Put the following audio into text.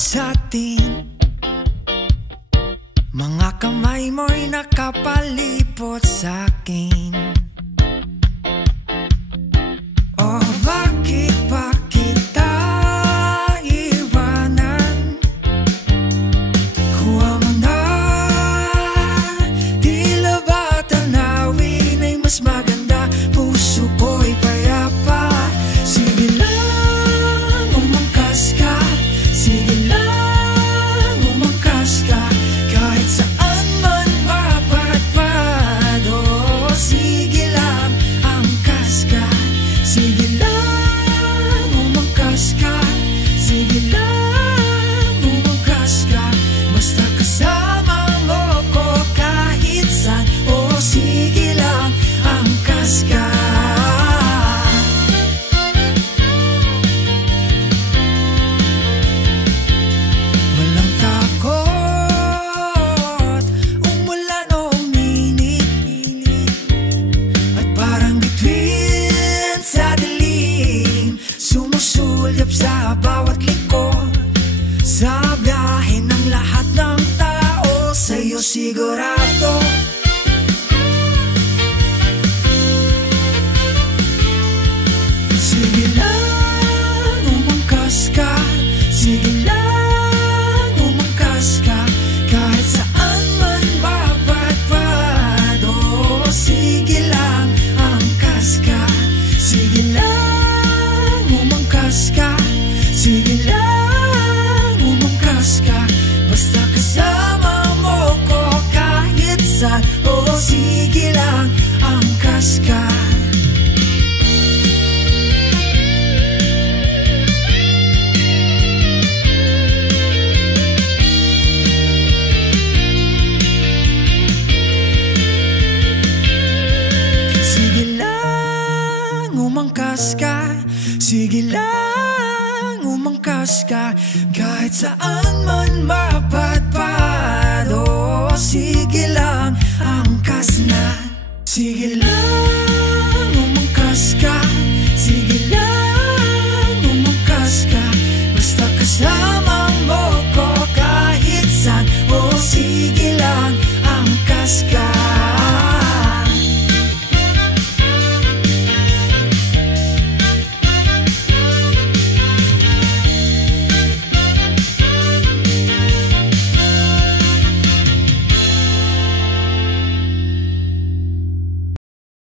sa atin. Mga kamay mo'y nakapalipot sa'kin. Oh, bakit pa kita iwanan? Kuha mo na, tila ba tanawin ay mas maganda? Puso ko'y payapa. Sige lang, umangkas ka. Sige lang, umangkas ka. Kahit saan man mapadpad. Oh, sige lang, angkas ka. Sige lang, umangkas ka. Sige lang, umangkas ka. Basta kasama mo ko kahit saan. Oh, sige lang, angkas ka. Walang takot, umulan o uminit. At parang bituin sa dilim, sumusulyap sa bawat liko. Sa biyahe ng lahat ng tao, sa'yo sigurado. Sige lang, umangkas ka. Sige lang, umangkas ka. Kahit saan man mapadpad. Oh, sige lang, angkas ka. Sige lang, umangkas ka. Sige lang, umangkas ka. Basta kasama mo ko kahit saan. Oh, sige lang, angkas ka. Sige lang, umangkas ka. Sige lang, umangkas ka. Kahit saan man mapadpad. Oh, sige lang, angkas na. Sige lang.